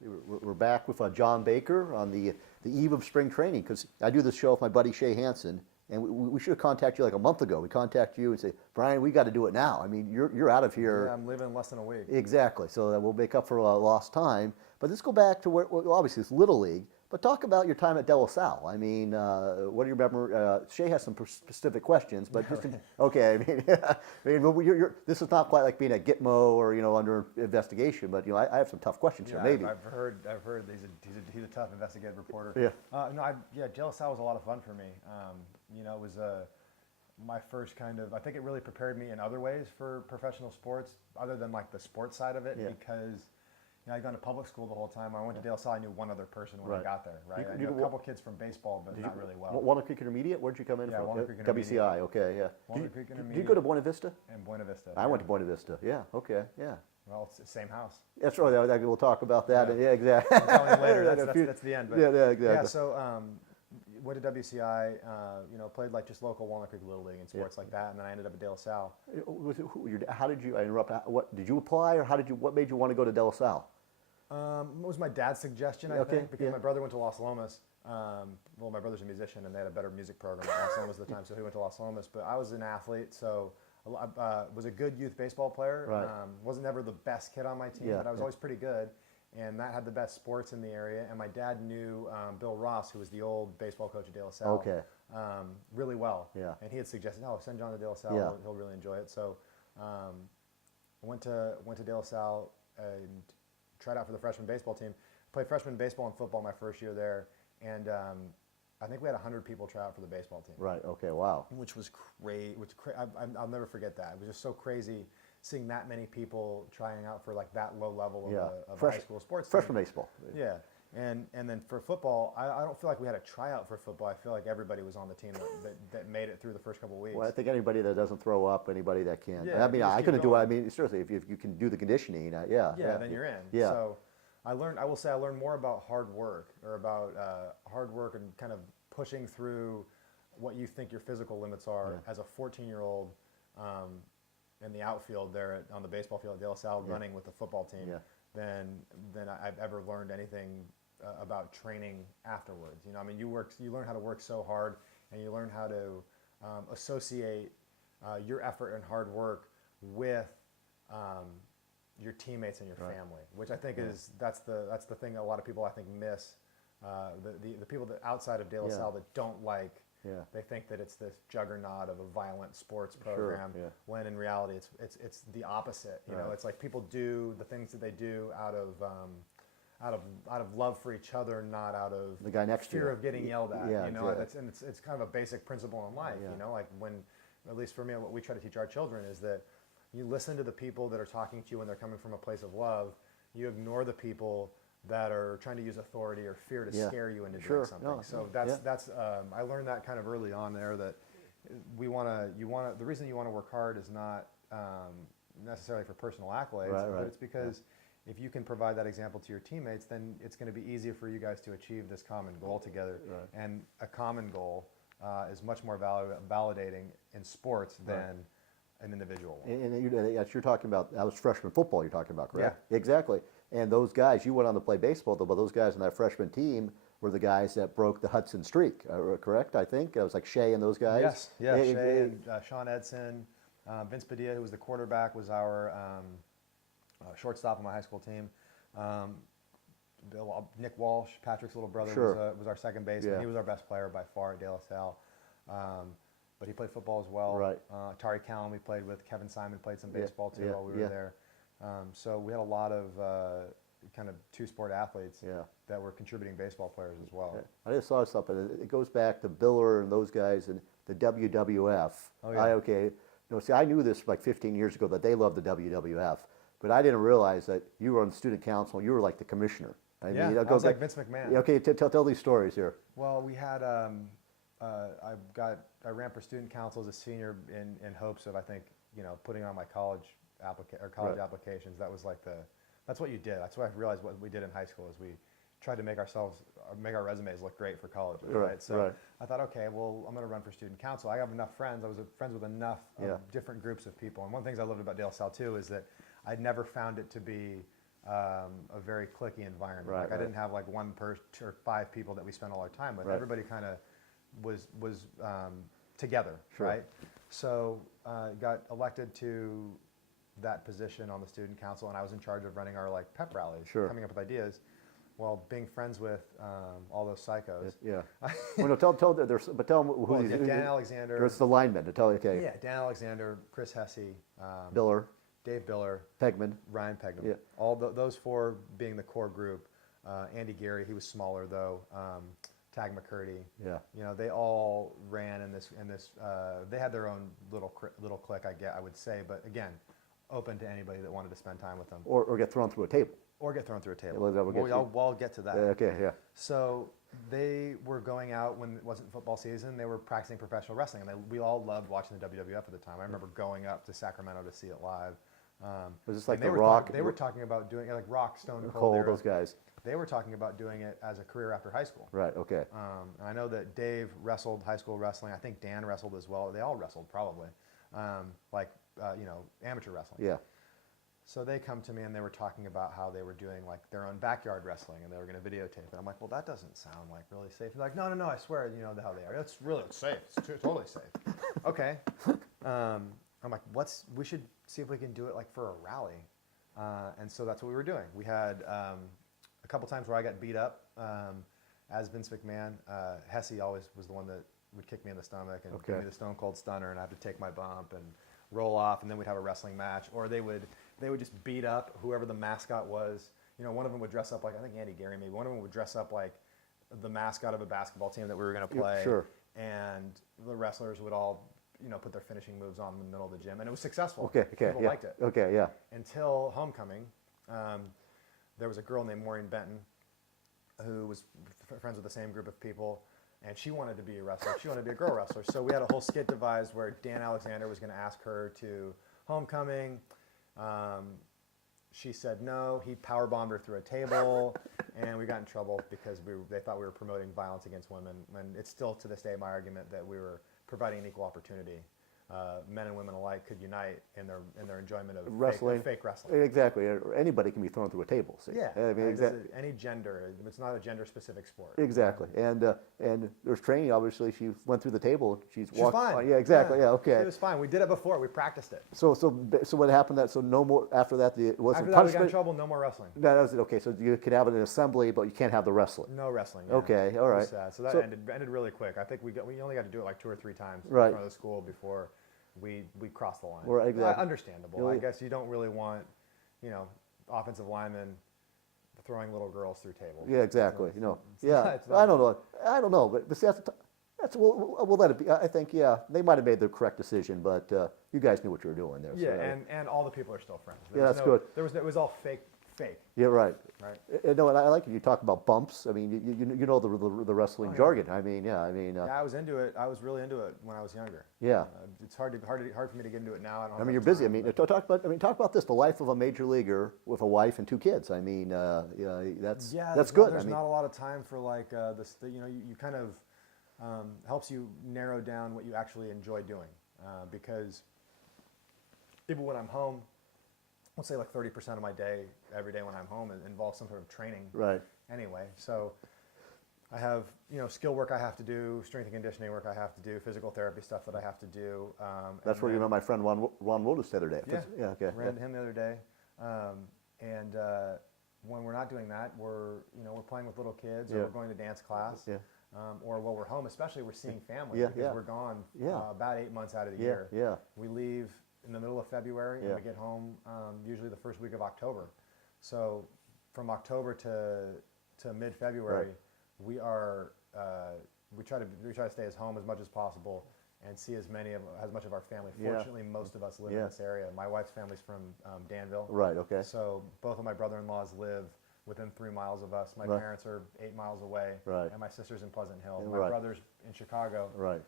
We're back with John Baker on the eve of spring training, because I do this show with my buddy Shay Hansen, and we should have contacted you like a month ago. We contact you and say, Brian, we got to do it now. I mean, you're out of here. Yeah, I'm leaving in less than a week. Exactly. So that we'll make up for lost time. But let's go back to where, well, obviously it's Little League, but talk about your time at De La Salle. I mean, what do you remember? Shay has some specific questions, but just okay. I mean, this is not quite like being at Gitmo or under investigation, but I have some tough questions here. Maybe I've heard he's a tough investigative reporter. Yeah. De La Salle was a lot of fun for me. It was my first kind of. I think it really prepared me in other ways for professional sports, other than like the sports side of it, because. I'd gone to public school the whole time. When I went to De La Salle, I knew one other person when I got there. Right, I knew a couple kids from baseball, but not really well. Walnut Creek Intermediate. Where'd you come in from? Walnut Creek Intermediate. WCI. Okay, yeah. Walnut Creek Intermediate. Did you go to Buena Vista? And Buena Vista. I went to Buena Vista. Yeah. Okay. Yeah. Well, it's the same house. That's right. We'll talk about that. Yeah, exactly. I'll tell you later. That's the end. But yeah, exactly. Yeah. So went to WCI. Played like just local Walnut Creek Little League and sports like that, and then I ended up at De La Salle. How did you? I interrupt. What did you apply, or what made you want to go to De La Salle? It was my dad's suggestion, I think, because my brother went to Los Lomas. My brother's a musician, and they had a better music program at Los Lomas at the time, so he went to Los Lomas. But I was an athlete, so I was a good youth baseball player. Right. Wasn't never the best kid on my team, but I was always pretty good. And That had the best sports in the area. And my dad knew Bill Ross, who was the old baseball coach at De La Salle, really well. Yeah. And he had suggested, send John to De La Salle. Yeah. He'll really enjoy it. So I went to De La Salle and tried out for the freshman baseball team. Played freshman baseball and football my first year there, and I think we had 100 people try out for the baseball team. Right. Okay. Wow. Which was crazy. I'll never forget that. It was just so crazy seeing that many people trying out for like that low level of high school sports. Freshman baseball. Yeah. And then for football, I don't feel like we had a tryout for football. I feel like everybody was on the team that made it through the first couple of weeks. Well, I think anybody that doesn't throw up, anybody that can. Yeah, I mean, I couldn't do it. I mean, seriously, if you can do the conditioning, then you're in. Yeah. So I will say I learned more about hard work and kind of pushing through what you think your physical limits are as a 14-year-old in the outfield there on the baseball field at De La Salle running with the football team than I've ever learned anything about training afterwards. I mean, you learn how to work so hard, and you learn how to associate your effort and hard work with your teammates and your family, which I think that's the thing that a lot of people I think miss. The people that outside of De La Salle that don't like. Yeah. They think that it's this juggernaut of a violent sports program, when in reality it's the opposite. You know, it's like people do the things that they do out of love for each other, not out of the guy next fear of getting yelled at. Yeah, it's kind of a basic principle in life. Like when, at least for me, what we try to teach our children is that you listen to the people that are talking to you when they're coming from a place of love. You ignore the people that are trying to use authority or fear to scare you into doing something. So that's I learned that kind of early on there, that the reason you want to work hard is not necessarily for personal accolades, but it's because if you can provide that example to your teammates, then it's going to be easier for you guys to achieve this common goal together. And a common goal is much more validating in sports than an individual one. And you're talking about, that was freshman football you're talking about, correct? Yeah. Exactly. And those guys, you went on to play baseball, but those guys on that freshman team were the guys that broke the Hudson streak, correct, I think? It was like Shay and those guys? Yes, Shay and Sean Edson. Vince Padilla, who was the quarterback, was our shortstop on my high school team. Nick Walsh, Patrick's little brother, was our second baseman. Yeah. He was our best player by far at De La Salle. But he played football as well. Right. Tari Callan we played with. Kevin Simon played some baseball too while we were there. So we had a lot of kind of two-sport athletes that were contributing baseball players as well. I just saw something. It goes back to Biller and those guys and the WWF. Oh, yeah. I knew this like 15 years ago that they loved the WWF, but I didn't realize that you were on the student council. You were like the commissioner. I was like Vince McMahon. Okay, tell these stories here. Well, we had I ran for student council as a senior in hopes of, I think, putting on my college applications. That was like that's what you did. That's what I realized what we did in high school is we tried to make our resumes look great for colleges, right? So I thought, okay, well, I'm going to run for student council. I have enough friends. I was friends with enough different groups of people. And one of the things I loved about De La Salle too is that I'd never found it to be a very cliquey environment. Right, Like I right. didn't have like one person or 5 people that we spent all our time with. Right. Everybody kind of was together, Sure. right? So got elected to that position on the student council, and I was in charge of running our like pep rallies, Sure. coming up with ideas. Well, being friends with all those psychos. Yeah. Well, no, tell there's, but tell them who Well, these. Dan Alexander. It's the linemen to tell you. Okay. Yeah, Dan Alexander, Chris Hesse, Biller, Dave Biller, Pegman. Ryan Pegnam. Yeah. All those 4 being the core group. Andy Gary, he was smaller though. Tag McCurdy. Yeah. You know, they all ran in this. They had their own little clique, I would say. But again, open to anybody that wanted to spend time with them. Or get thrown through a table. Or get thrown through a table. Yeah, We'll get to that. Okay. Yeah. So they were going out when it wasn't football season. They were practicing professional wrestling, and we all loved watching the WWF at the time. I remember going up to Sacramento to see it live. Was this like and the they Rock? They were talking about doing like Rock, Stone Cold. Cole, era. those guys. They were talking about doing it as a career after high school. Right. Okay. I know that Dave wrestled high school wrestling. I think Dan wrestled as well. They all wrestled probably, amateur wrestling. Yeah. So they come to me and they were talking about how they were doing like their own backyard wrestling and they were going to videotape it. I'm like, well, that doesn't sound like really safe. They're like, no, I swear, you know how they are. It's safe. It's totally safe. Okay. I'm like, we should see if we can do it like for a rally. And so that's what we were doing. We had a couple times where I got beat up as Vince McMahon. Hesse always was the one that would kick me in the stomach and give me the Stone Cold Stunner, and I have to take my bump and roll off, and then we'd have a wrestling match. Or they would just beat up whoever the mascot was. You know, one of them would dress up like, I think Andy Gary maybe, one of them would dress up like the mascot of a basketball team that we were going to play. Sure. And the wrestlers would all, put their finishing moves on in the middle of the gym. And it was successful. Okay. People Yeah. liked it. Okay. Yeah. Until homecoming, there was a girl named Maureen Benton who was friends with the same group of people, and she wanted to be a wrestler. She wanted to be a girl wrestler. So we had a whole skit devised where Dan Alexander was going to ask her to homecoming. She said no. He powerbombed her through a table, and we got in trouble because they thought we were promoting violence against women. And it's still to this day my argument that we were providing an equal opportunity. Men and women alike could unite in their enjoyment of Wrestling. fake wrestling. Exactly. Anybody can be thrown through a table. See? Yeah, I mean, any gender. It's not a gender-specific sport. Exactly. And there's training. Obviously, she went through the table. She's She's walked. fine. Yeah. Exactly. Yeah. Okay. It was fine. We did it before. We practiced it. So what happened? So no more after that. It wasn't After that, we got in punishment. trouble. No more wrestling. That was it. Okay. So you could have it in assembly, but you can't have the wrestling. No wrestling. Yeah. Okay. All It right. was sad. So that ended really quick. I think we only got to do it like 2 or 3 times in Right. front of the school before we crossed the line. Right, exactly. Understandable. I guess you don't really want, offensive linemen throwing little girls through tables. Yeah. Exactly. it's not- I don't know. But see, we'll let it be. I think they might have made the correct decision, but you guys knew what you were doing there. Yeah, So, and all the people are still friends. Yeah, that's good. It was all fake. Yeah, right. Right. No, and I like it. You talk about bumps. I mean, you know the wrestling jargon. I mean, yeah. I mean, Yeah, I was into it. I was really into it when I was younger. yeah. It's hard for me to get into it now. I don't. I have mean, you're the busy. I time, mean, but- talk about this: the life of a major leaguer with a wife and 2 kids. I mean, that's there's good. There's I mean, not a lot of time for like this. You kind of helps you narrow down what you actually enjoy doing because even when I'm home, let's say like 30% of my day, every day when I'm home, involves some sort of training. right. Anyway, so I have skill work I have to do, strength and conditioning work I have to do, physical therapy stuff that I have to do. That's where you met my friend Ron Woldus the other day. Yeah. Yeah. Okay. Ran into him the other day, and when we're not doing that, we're playing with little kids, or Yeah. we're going to dance class, Yeah. or while we're home, especially we're seeing family Yeah, because yeah. we're gone Yeah. about 8 months out of the Yeah. year. Yeah. We leave in the middle of February Yeah. and we get home usually the first week of October. So from October to mid-February, Right. we are we try to stay as home as much as possible and see as much of our family. Yeah. Fortunately, most of us live in Yeah. this area. My wife's family's from Danville. Right. Okay. So both of my brother-in-laws live within 3 miles of us. My Right. parents are 8 miles away, Right. and my sister's in Pleasant Hill. Yeah, My right. brother's in Chicago. Right.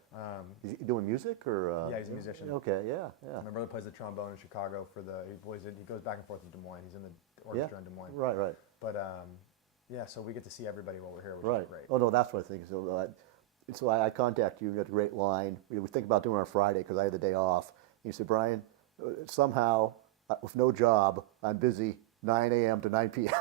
Is he doing music or? Yeah, he's a musician. Okay. Yeah. Yeah. My brother plays the trombone in Chicago he goes back and forth to Des Moines. He's in the orchestra in Des Moines. Right. Right. But so we get to see everybody while we're here, which Right. is great. Oh no, that's what I think. So I contact you. You got a great line. We think about doing it on Friday because I had the day off. You said, Brian, somehow with no job, I'm busy 9 a.m. to 9 p.m.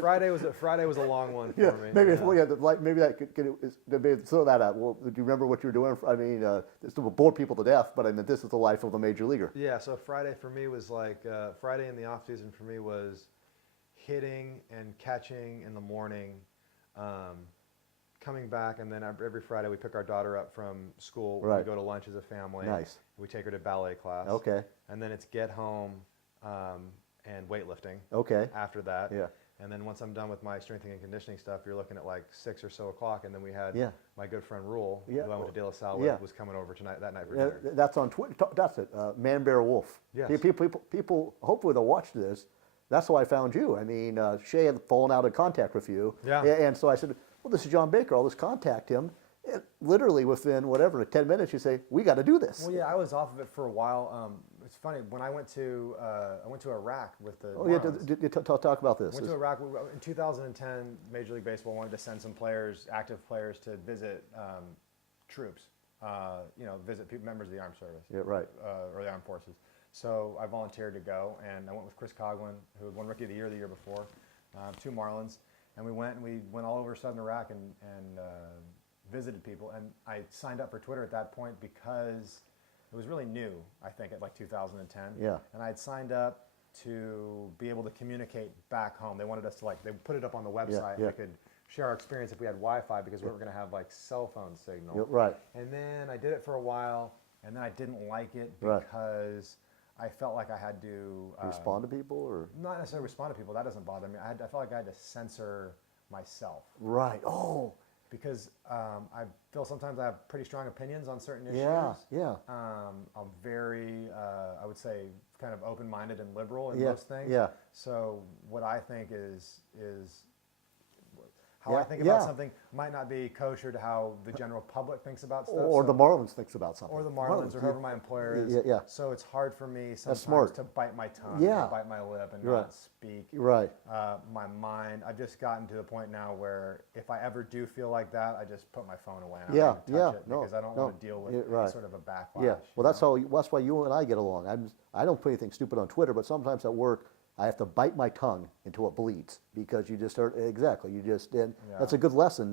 Friday was a long one for Yeah, me. maybe yeah. Well, yeah, maybe that maybe throw that out. Well, do you remember what you were doing? I mean, this will bore people to death, but I mean, this is the life of a major leaguer. Yeah, so Friday for me was like Friday in the off season for me was hitting and catching in the morning, coming back, and then every Friday we pick our daughter up from school. Right. We go to lunch as a family. Nice. We take her to ballet class. Okay. And then it's get home and weightlifting. Okay. After that. Yeah. And then once I'm done with my strengthening and conditioning stuff, you're looking at like 6 or so o'clock, and then we had Yeah. my good friend Rule, Yeah. who I went to De La Salle Yeah. with, was coming over that night for Yeah, dinner. that's on Twitter. That's it. Man, Bear, Wolf. Yes. People, hopefully they'll watch this. That's how I found you. I mean, Shay had fallen out of contact with you. Yeah. And so I said, well, this is John Baker. I'll just contact him. And literally within, 10 minutes, you say, we got to do this. Well, yeah, I was off of it for a while. It's funny when I went to Iraq with the. Oh, yeah. Marlins. Talk about this. Went to Iraq in 2010. Major League Baseball wanted to send some players, active players, to visit troops. Visit members of the armed service. Yeah, right. Or the armed forces. So I volunteered to go, and I went with Chris Coughlin, who had won Rookie of the Year before, to Marlins, and we went all over southern Iraq and visited people. And I signed up for Twitter at that point because it was really new, I think, at like 2010. Yeah. And I had signed up to be able to communicate back home. They wanted us to they put it up on the website. yeah. We could share our experience if we had Wi-Fi because we were going to have like cell phone signal. Yeah, right. And then I did it for a while, and then I didn't like it Right. because I felt like I had to Respond to people or? not necessarily respond to people. That doesn't bother me. I felt like I had to censor myself Right. Oh, because I feel sometimes I have pretty strong opinions on certain issues. yeah. I'm very, I would say, kind of open-minded and liberal in Yeah, most things. yeah. So what I think is how I Yeah, think about yeah. something might not be kosher to how the general public thinks about stuff. Or the Marlins thinks about something. Or the Marlins, or whoever my employer is. Yeah, yeah. So it's hard for me sometimes smart. to bite my tongue, Yeah. or bite my lip, and Right. not speak Right. my mind. I've just gotten to the point now where if I ever do feel like that, I just put my phone away. And I Yeah, don't even touch yeah, it no, because I don't no. want to deal with Yeah, any right. sort of a backlash. Yeah, well, that's you know? that's why you and I get along. I don't put anything stupid on Twitter, but sometimes at work I have to bite my tongue until it bleeds because you just start exactly. You just and that's a good lesson.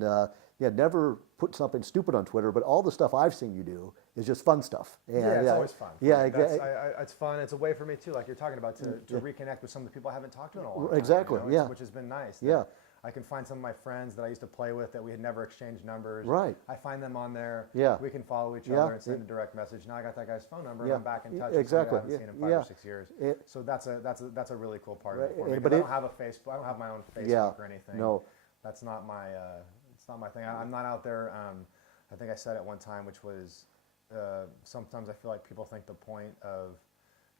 Never put something stupid on Twitter, but all the stuff I've seen you do is just fun stuff. And, Yeah, it's always fun. Yeah, That's- exactly. it's fun. It's a way for me too, like you're talking about, to reconnect with some of the people I haven't talked to in a while. Exactly, yeah. Which has been nice. Yeah. I can find some of my friends that I used to play with that we had never exchanged numbers. Right. I find them on there. Yeah. We can follow each Yeah. other and send a direct message. Now I got that guy's phone number, Yeah. and I'm back in touch. Exactly. With somebody I haven't seen in 5 Yeah. or 6 years. It- So that's a really cool part Right. of it for me. But Because I it- don't have a Facebook. I don't have my own Facebook Yeah. or anything. No. That's not my. It's not my thing. I'm not out there. I think I said at one time, which was sometimes I feel like people think the point of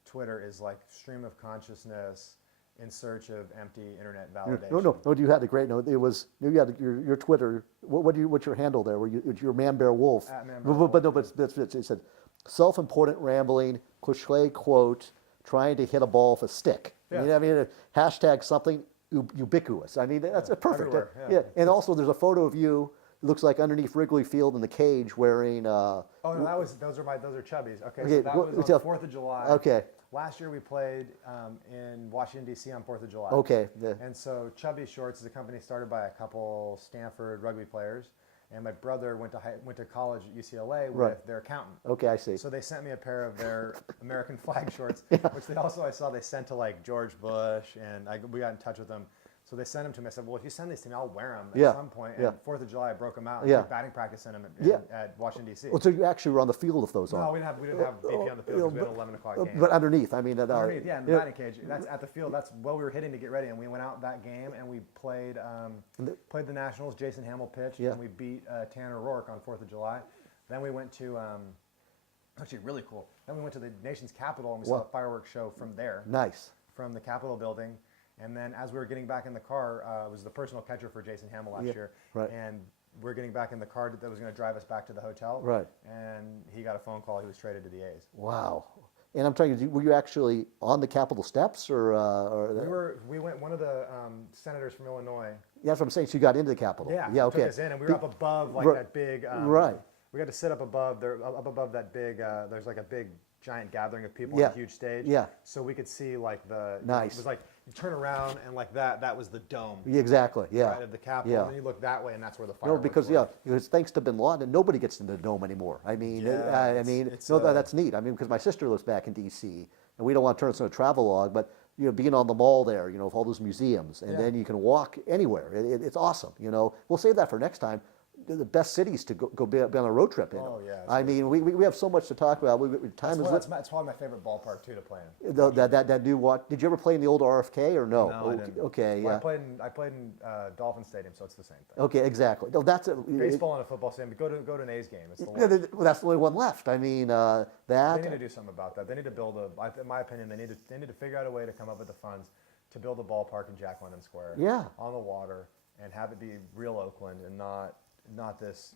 Twitter is like stream of consciousness in search of empty internet validation. No. You had a great note. It was you had your Twitter. What's your handle there? It's your Man Bear Wolf. At Man Bear But that's it. It said self-important rambling cliche quote trying to hit a ball with a stick. Yeah. I mean, hashtag something ubiquitous. I mean, that's perfect. everywhere, yeah. And also there's a photo of you. It looks like underneath Wrigley Field in the cage wearing. Oh, no, those are Chubbies. Okay, Okay, so that was on tell- 4th of July. Okay. Last year we played in Washington D.C. on 4th of July. Okay. And so Chubby Shorts is a company started by a couple Stanford rugby players, and my brother went to college at UCLA with Right. their accountant. Okay, I see. So they sent me a pair of their American flag shorts, which I saw they sent to like George Bush, and we got in touch with them. So they sent them to me. I said, well, if you send these to me, I'll wear them Yeah. at some point. And Yeah. 4th of July, I broke them out and Yeah. did batting practice in them Yeah. at Washington, D.C. Well, so you actually were on the field with those No, on. we didn't have BP on the field because we had an 11 o'clock game. But underneath, I mean, Underneath, yeah, in the batting cage. That's at the field. That's what we were hitting to get ready. And we went out that game and we played the Nationals. Jason Hamill pitched, Yeah. and we beat Tanner Rourke on 4th of July. Then we went to, actually really cool. Then we went to the nation's capital and we saw Wow. a fireworks show from there, Nice. from the Capitol building. And then as we were getting back in the car, I was the personal catcher for Jason Hamill last year. right. And we're getting back in the car that was going to drive us back to the hotel. Right. And he got a phone call. He was traded to the A's. Wow. And I'm trying to. Were you actually on the Capitol steps, or? We went. One of the senators from Illinois. That's what I'm saying. So you got into the Capitol. Yeah. Yeah. Okay. Took us in, and we were up above like Right. that big. Right. We got to sit up above there, up above that big. There's like a big giant gathering of people Yeah. on a huge stage. Yeah. So we could see like the Nice. It was like you turn around and like that was the dome. Yeah, exactly. Yeah. Right of the Capitol, Yeah. and then you look that way, and that's where the No, fireworks because were. because thanks to Bin Laden, nobody gets into the dome anymore. I mean, Yeah, it's, that's neat. I mean, because my sister lives back in D.C. and we don't want to turn this into a travelogue, but being on the mall there, with all those museums, and Yeah. then you can walk anywhere. It's awesome. We'll save that for next time. The best cities to go be on a road trip in. Oh, yeah, it's I mean, we have so much to talk about. Time is That's probably my favorite ballpark too to play in. that new what? Did you ever play in the old RFK or no? No, I didn't. Okay, Well, yeah. I played in Dolphin Stadium, so it's the same thing. Okay, exactly. No, that's Baseball and a football stadium. But go to an A's game. It's the Yeah, worst. well, that's the only one left. I mean, They that. need to do something about that. They need to build in my opinion, they need to figure out a way to come up with the funds to build a ballpark in Jack London Square. Yeah. On the water and have it be real Oakland and not this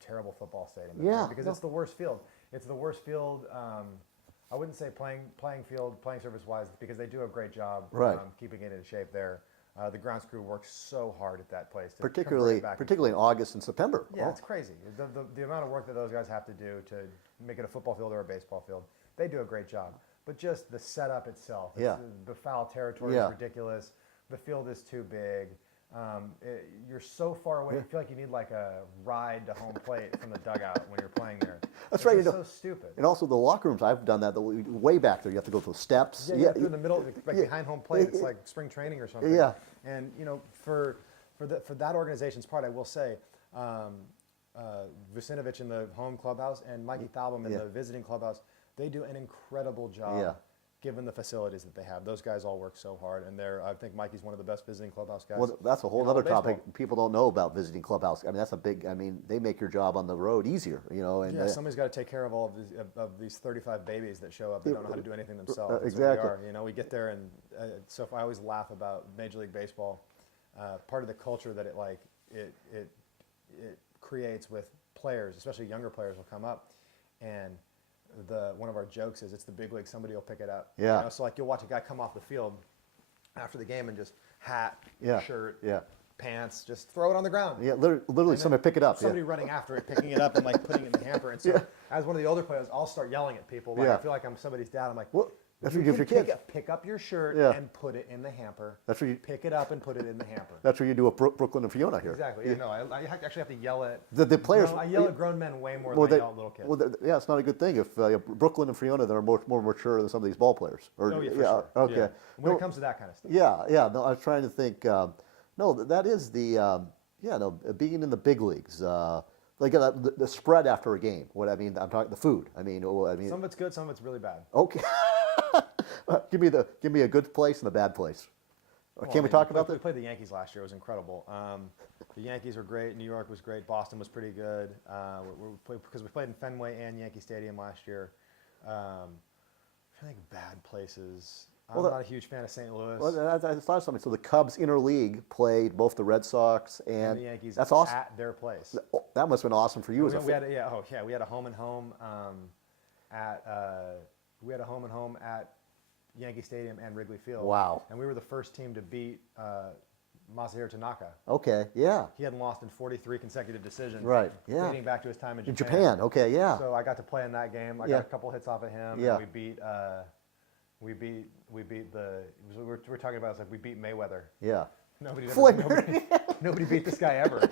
terrible football stadium. Yeah, Because no. it's the worst field. It's the worst field. I wouldn't say playing surface wise, because they do a great job Right. keeping it in shape there. The grounds crew works so hard at that place. To Particularly convert it back particularly in August and September. yeah, Oh, it's crazy. The amount of work that those guys have to do to make it a football field or a baseball field, they do a great job. But just the setup itself, Yeah. the foul territory Yeah. is ridiculous. The field is too big. You're so far away. You feel like you need like a ride to home plate from the dugout when you're playing there. That's It's right, just so stupid. And also the locker rooms, I've done that way back there. You have to go through steps. Yeah, through the middle, like behind home plate. It's like spring training or something. Yeah. And for that organization's part, I will say, Vucinovic in the home clubhouse and Mikey Thalbaum in Yeah. the visiting clubhouse, they do an incredible job. Yeah. Given the facilities that they have, those guys all work so hard, and I think Mikey's one of the best visiting clubhouse guys. Well, that's a whole in all other of topic. baseball. People don't know about visiting clubhouse. I mean, they make your job on the road easier, And Yeah, somebody's got to take care of all of these 35 babies that show up. They don't know how to do anything themselves. That's what exactly. we are. We get there, and so I always laugh about Major League Baseball. Part of the culture that it creates with players, especially younger players, will come up, and one of our jokes is it's the big league. Somebody will pick it up. Yeah. So like you'll watch a guy come off the field after the game and just hat, Yeah. shirt, Yeah. pants, just throw it on the ground. Yeah, literally somebody pick it up. Somebody Yeah. running after it, picking it up and like putting it in the hamper. And so, Yeah. as one of the older players, I'll start yelling at people. Like, Yeah. I feel like I'm somebody's dad. I'm like, Well, that's what you you do for can your kids. pick up your shirt Yeah. and put it in the hamper. That's what you. Pick it up and put it in the hamper. That's what you do with Brooklyn and Fiona here. Exactly. Yeah, no, I actually have to yell at The players. I yell at grown men way more Well, than I yell at little kids. yeah, it's not a good thing if Brooklyn and Fiona that are more mature than some of these ball players. Or, oh yeah, for sure. Okay. Yeah. When No, it comes to that kind of stuff. yeah. No, I was trying to think. No, that is the. Being in the big leagues. The spread after a game. What I mean, I'm talking the food. I mean. Some of it's good, some of it's really bad. Okay. give me a good place and a bad place. Well, Can we talk about We that? played the Yankees last year. It was incredible. The Yankees were great. New York was great. Boston was pretty good. Because we played in Fenway and Yankee Stadium last year. I think bad places. I'm not a huge fan of St. Louis. Well, I thought something. So the Cubs interleague played both the Red Sox and the Yankees that's awesome. at their place. That must have been awesome for you as a We fan. had a home and home at Yankee Stadium and Wrigley Field. Wow. And we were the first team to beat Masahiro Tanaka. Okay, yeah. He hadn't lost in 43 consecutive decisions. Right, yeah. Dating back to his time in In Japan. Japan, okay, yeah. So I got to play in that game. I Yeah. got a couple hits off of him. Yeah. And we were talking about, it's like we beat Mayweather. Yeah. Nobody beat this guy ever.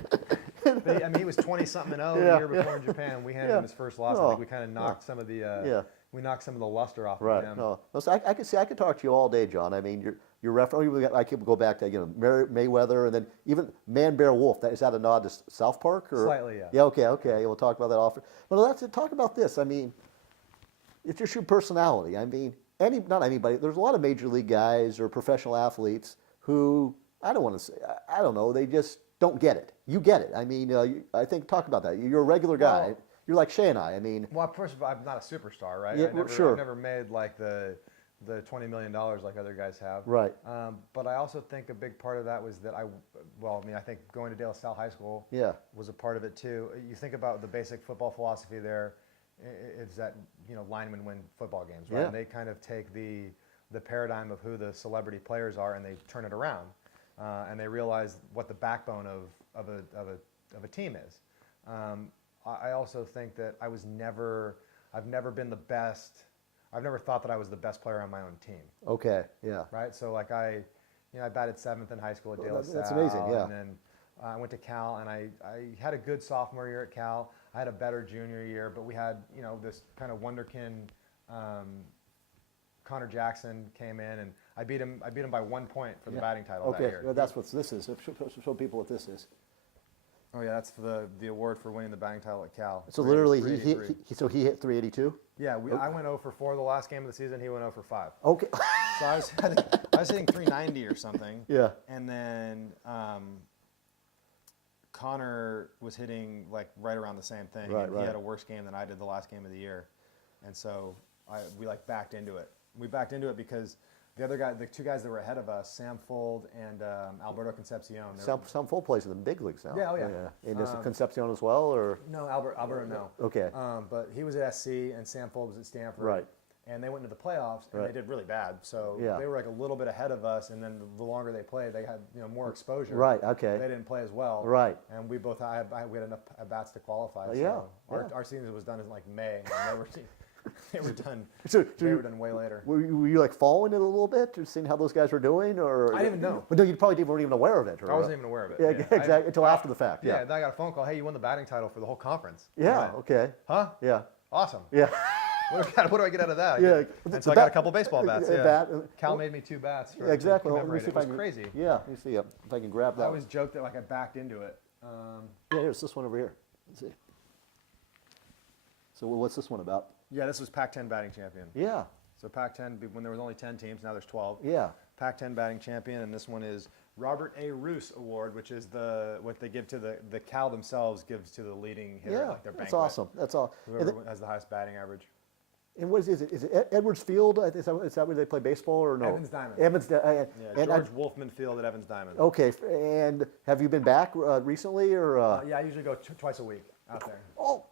But, I mean, he was 20-something and 0 the Yeah, year before in Japan. We handed him his first loss. I Oh, think we kind of knocked some of the we knocked some of the luster off Right. of him. No, so I could talk to you all day, John. I mean, your reference. I could go back to Mayweather, and then even Man Bear Wolf. Is that a nod to South Park? Or? Slightly, yeah. Yeah. Okay. We'll talk about that often. But let's talk about this. I mean, it's just your personality. I mean, not anybody. There's a lot of major league guys or professional athletes who I don't want to say. I don't know. They just don't get it. You get it. I mean, I think talk about that. You're a regular guy. Well, You're like Shay and I. I mean, well, first of all, I'm not a superstar, right? Yeah, sure. I've never made like the $20 million like other guys have. Right. But I also think a big part of that was that I think going to De La Salle High School Yeah. was a part of it too. You think about the basic football philosophy there, it's that, linemen win football games, right? Yeah. And they kind of take the paradigm of who the celebrity players are and they turn it around. And they realize what the backbone of a team is. I also think that I've never been the best. I've never thought that I was the best player on my own team. Okay, yeah. Right. So like I batted 7th in high school at De La Salle. That's amazing, yeah. And then I went to Cal, and I had a good sophomore year at Cal. I had a better junior year, but we had, this kind of wonderkin. Connor Jackson came in, and I beat him by 1 point for the batting title that year. Okay, that's what this is. Show people what this is. Oh yeah, that's the award for winning the batting title at Cal. So literally, 383. he hit 382. Yeah, I went 0 for 4 the last game of the season. He went 0 for 5. Okay. So I was hitting 390 or something. Yeah. And then Connor was hitting like right around the same thing. Right, He had a worse game than I did the last game of the year, and so we like backed into it. We backed into it because the other guy, the 2 guys that were ahead of us, Sam Fold and Alberto Concepcion. Some full plays in the big leagues now. Yeah, oh yeah. And is Concepcion as well, or? No, Alberto, no. Okay. But he was at SC, and Sam Fold was at Stanford. Right. And they went into the playoffs, and they did really bad. So Yeah. they were like a little bit ahead of us, and then the longer they played, they had more exposure. Right, okay. They didn't play as well. Right. And we both we had enough at bats to qualify. Yeah, So yeah. our season was done in like May, and they were done. So They were done way later. Were you like following it a little bit, or seeing how those guys were doing, or? I didn't even know. Well, no, you probably weren't even aware of it. Or, I wasn't even aware of it. Yeah, exactly. Until after the fact. Yeah. Yeah. Then I got a phone call. Hey, you won the batting title for the whole conference. Yeah. I'm like, Okay. Huh? Yeah. Awesome. Yeah. What do I get out of that? Yeah. And so I got a couple baseball bats. A Yeah. bat, Cal made me 2 bats. For, exactly. To Well, let me commemorate see it. if It I was can, crazy. Yeah. Let me see if I can grab that. I always joked that like I backed into it. Yeah. Here's this one over here. Let's see. So what's this one about? Yeah, this was Pac-10 batting champion. Yeah. So Pac-10, when there was only 10 teams, now there's 12. Yeah. Pac-10 batting champion, and this one is Robert A. Roos Award, which is what they give to the Cal themselves gives to the leading hitter, Yeah. like their That's banquet. awesome. That's all. Whoever has the highest batting average. And what is it? Is it Edwards Field? Is that where they play baseball or no? Evans Diamond. Evans. Yeah, George Wolfman Field at Evans Diamond. Okay. And have you been back recently, or? Yeah, I usually go twice a week out there Oh,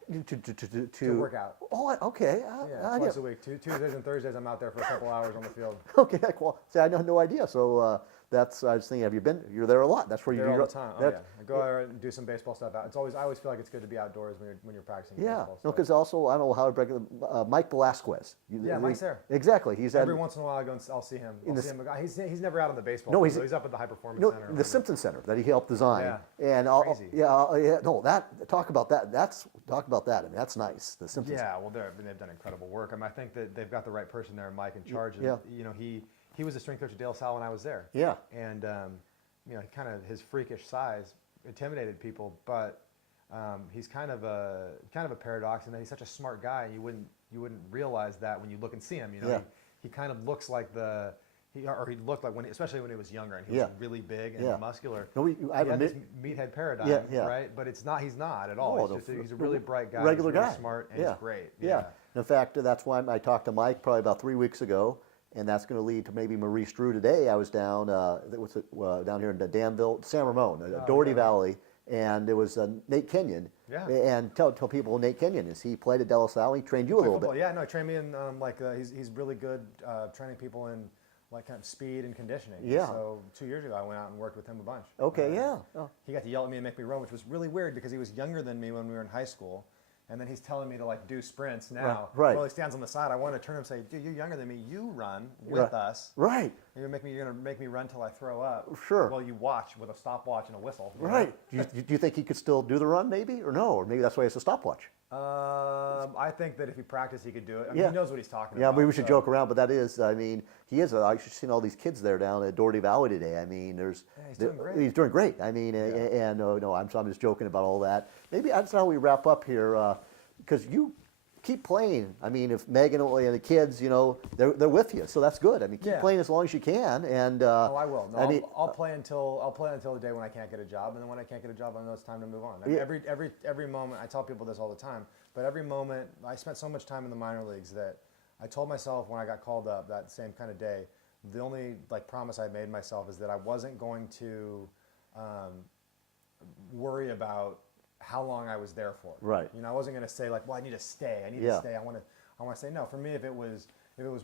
to work out. Oh, okay. Yeah, twice a week. Tuesdays and Thursdays, I'm out there for a couple hours on the field. Okay, cool. See, I had no idea. So I was thinking, have you been? You're there a lot. That's where you There do all the time. Oh, yeah. I go out and do some baseball stuff out. I always feel like it's good to be outdoors when you're practicing Yeah. baseball. No, stuff. because also I don't know how to break it. Mike Velasquez. Yeah, Mike's there. Exactly. He's at Every once in a while, I'll see him. He's never out on the baseball. No, field, he's up at the high performance no, center. the Simpson Center that he helped design. Yeah. And Crazy. no, talk about that. Talk about that. I mean, that's nice. The Simpson. Yeah, well, they've done incredible work. I mean, I think that they've got the right person there, Mike, in charge. And, Yeah. He was a strength coach at De La Salle when I was there. Yeah. And kind of his freakish size intimidated people, but he's kind of a paradox in that he's such a smart guy. You wouldn't realize that when you look and see him. Yeah. He kind of looks like he looked like especially when he was younger and he Yeah. was really big and Yeah. muscular. No, I had this meathead paradigm, Yeah, yeah. right? But he's not at all. Oh, He's a really bright guy. regular he's really guy. smart, and Yeah. he's great. Yeah. In fact, that's why I talked to Mike probably about 3 weeks ago, and that's going to lead to maybe Maurice Drew today. I was down, down here in Danville, San Ramon, Doherty Valley, and it was Nate Kenyon. Yeah. And tell people who Nate Kenyon is. He played at De La Salle. He trained you a little Football. bit. Yeah, no, he trained me in he's really good training people in like kind of speed and conditioning. Yeah. So 2 years ago, I went out and worked with him a bunch. Okay. Yeah. Oh. He got to yell at me and make me run, which was really weird because he was younger than me when we were in high school. And then he's telling me to like do sprints now. Right. Well, he stands on the side. I want to turn him and say, "Dude, you're younger than me. You run with us. Right. You're gonna make me run till I throw up. Sure. Well, you watch with a stopwatch and a whistle. you know? Right. Do you think he could still do the run, maybe, or no? Or maybe that's why it's a stopwatch. I think that if he practiced, he could do it. I mean, Yeah. he knows what he's talking Yeah, about. maybe we should so- joke around, but that is, I mean, he is. I've seen all these kids there down at Doherty Valley today. I mean, he's doing great. He's doing great. I mean, and no, I'm just joking about all that. Maybe that's how we wrap up here, because you keep playing. I mean, if Megan and the kids, they're with you, so that's good. I mean, keep Yeah. playing as long as you can. And Oh, I will. No, I mean, I'll play until the day when I can't get a job, and then when I can't get a job, I know it's time to move on. I Yeah. mean, every moment, I tell people this all the time, but every moment, I spent so much time in the minor leagues that I told myself when I got called up that same kind of day, the only promise I made myself is that I wasn't going to worry about how long I was there for. Right. I wasn't going to say well, I need to stay. I need Yeah. to stay. I want to say no. For me, if it was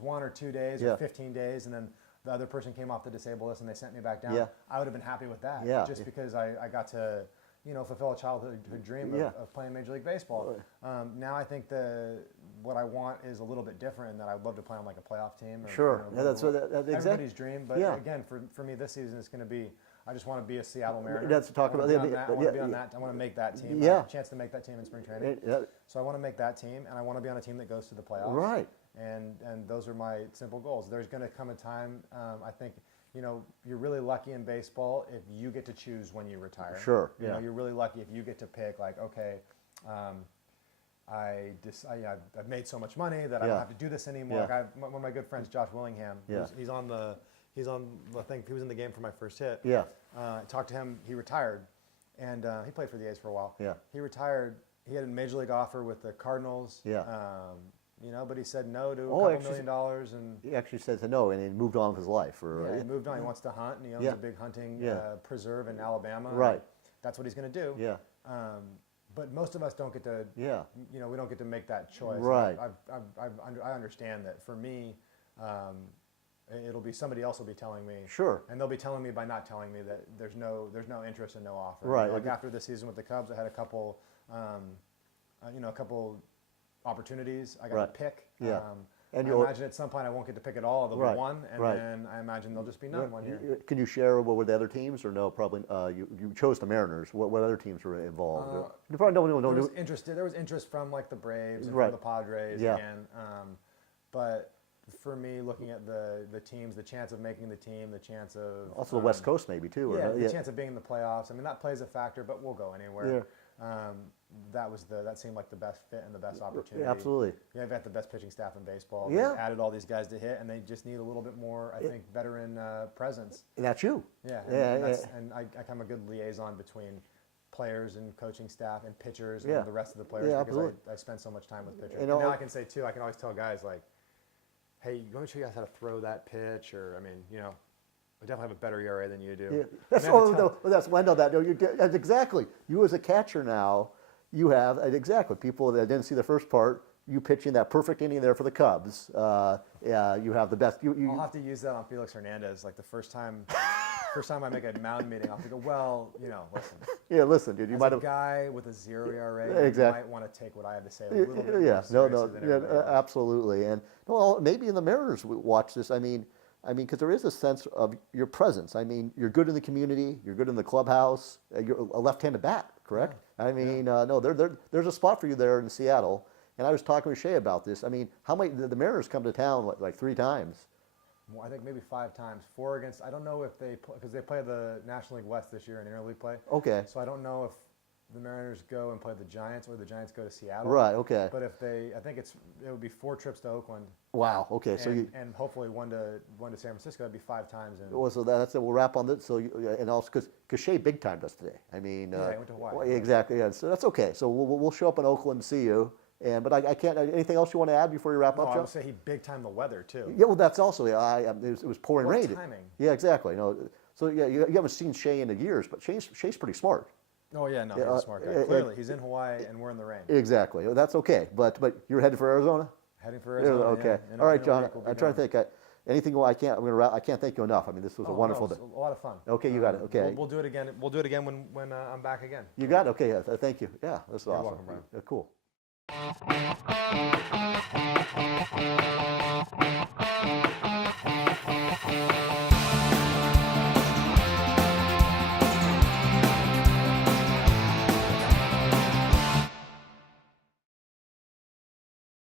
1 or 2 days Yeah. or 15 days, and then the other person came off the disabled list and they sent me back down, Yeah. I would have been happy with that. Yeah. Just because I got to, fulfill a childhood dream Yeah. of playing Major League Baseball. Now I think what I want is a little bit different, in that I'd love to play on like a playoff team. Or, Sure. you know, Yeah, that's exactly. everybody's dream. But Yeah. again, for me this season, it's going to be, I just want to be a Seattle Mariner. That's talk I wanna about- be on yeah, that. I want to be yeah, on that. I want to make that team. Yeah. I have a chance to make that team in spring training. Yeah, So I want to make that team, and I want to be on a team that goes to the playoffs. right. And those are my simple goals. There's going to come a time, I think, you know, you're really lucky in baseball if you get to choose when you retire. Sure, You know, yeah. you're really lucky if you get to pick, like, okay, I've made so much money that I Yeah. don't have to do this anymore. Yeah. Like one of my good friends, Josh Willingham, Yeah. he's on the thing. He was in the game for my first hit. Yeah. I talked to him. He retired, and he played for the A's for a while. Yeah. He retired. He had a major league offer with the Cardinals. Yeah. You know, but he said no to a Oh, couple actually- $1 million, and He actually said no, and he moved on with his life. Or, yeah, he moved on. He wants to hunt, and he owns Yeah. a big hunting Yeah. preserve in Alabama. and Right. That's what he's going to do. Yeah. But most of us don't get to. Yeah. You know, we don't get to make that choice. Right. I understand that for me, it'll be somebody else will be telling me. Sure. And they'll be telling me by not telling me that there's no interest and no offer. Right. Like after the season with the Cubs, I had a couple, a couple opportunities. I got Right. to pick. Yeah. And I you'll- imagine at some point I won't get to pick it all. There'll Right. be one, and Right. then I imagine there'll just be none one year. Can you share what were the other teams, or no? Probably you chose the Mariners. What other teams were involved? You probably don't There was know. interest from like the Braves and Right. from the Padres Yeah. again. But for me, looking at the teams, the chance of making the team, the chance of Also the West Coast maybe too. Or yeah, no? the chance of being in the playoffs. I mean, that plays a factor, but we'll go anywhere. That seemed like the best fit and the best opportunity. Yeah, absolutely. Yeah, they've got the best pitching staff in baseball. Yeah. They've added all these guys to hit, and they just need a little bit more, I think, veteran presence. And that's you. Yeah, and I I'm a good liaison between players and coaching staff and pitchers Yeah. and the rest of the players Yeah, because absolutely. I spend so much time with pitchers. And And now all- I can say too, I can always tell guys like, hey, you want to show you guys how to throw that pitch, or I mean, you know, I definitely have a better ERA than you do. Yeah. That's that's Wendell. That's exactly you as a catcher now. You have exactly people that didn't see the first part. You pitching that perfect inning there for the Cubs. Yeah, you have the best. I'll have to use that on Felix Hernandez. Like the first time I make a mound meeting, I'll have to go, well, you know, listen. Yeah, listen, dude. You As might a have. guy with a 0 ERA, Exactly. you might want to take what I have to say a little bit Yeah, more seriously no, than yeah, everybody else. absolutely. And well, maybe in the Mariners watch this. I mean, because there is a sense of your presence. I mean, you're good in the community. You're good in the clubhouse. You're a left-handed bat, correct? I mean, no, there's a spot for you there in Seattle. And I was talking with Shea about this. I mean, how many the Mariners come to town like 3 times? Well, I think maybe 5 times. 4 against. I don't know if they because they play the National League West this year in interleague play. Okay. So I don't know if the Mariners go and play the Giants or the Giants go to Seattle. Right. Okay. But if I think it would be 4 trips to Oakland. Wow. Okay. So and hopefully one to San Francisco. That'd be 5 times. well, so that's it. We'll wrap on this. So and also because Shea big timed us today. I mean. Yeah, he went to Hawaii. Well, exactly. Yeah. So that's okay. So we'll show up in Oakland and see you. But I can't. Anything else you want to add before you wrap No, up, I Joe? would say he big timed the weather too. Yeah, well, that's also it was pouring What rain. timing. Yeah, exactly. No, so yeah, you haven't seen Shea in years, but Shea's pretty smart. Oh yeah, no, he's a smart guy. Clearly, he's in Hawaii and we're in the rain. Exactly. That's okay. But you're headed for Arizona. Heading for Arizona. Okay. Yeah. All right, John. We'll be I'm trying to down. think. Anything I can't. I can't thank you enough. I mean, this was a wonderful no, day. it was a lot of fun. Okay, you got it. Okay. We'll do it again. We'll do it again when I'm back again. You got it. Okay. Thank you. Yeah, that's You're awesome. welcome, Brian. Cool.